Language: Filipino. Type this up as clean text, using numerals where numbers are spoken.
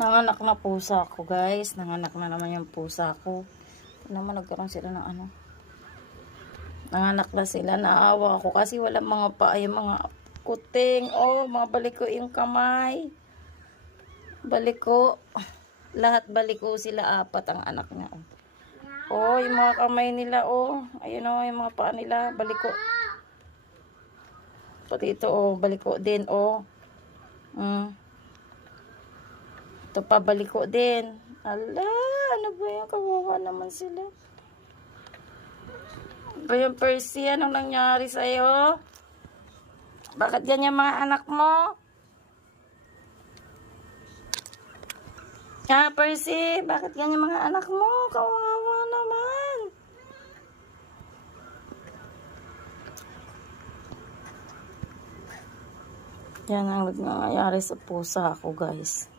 Nanganak na pusa ko, guys. Nanganak na naman yung pusa ko. Ito naman, nagkaroon sila ng ano. Nanganak na sila. Naawa ako kasi walang mga paa, yung mga kuting. Oh, mga baliko yung kamay. Baliko. Lahat baliko sila, apat ang anak niya. Oh, yung mga kamay nila, oh. Ayun oh, yung mga paa nila, baliko. Pati ito, oh, baliko din, oh. Ito pa, baliko din. Ala, ano ba yan? Kawawa naman sila. Ano ba yung Percy? Anong nangyari sa'yo? Bakit ganyan mga anak mo? Ah, Percy, bakit ganyan mga anak mo? Kawawa naman. Yan ang nangyayari sa pusa ko, guys.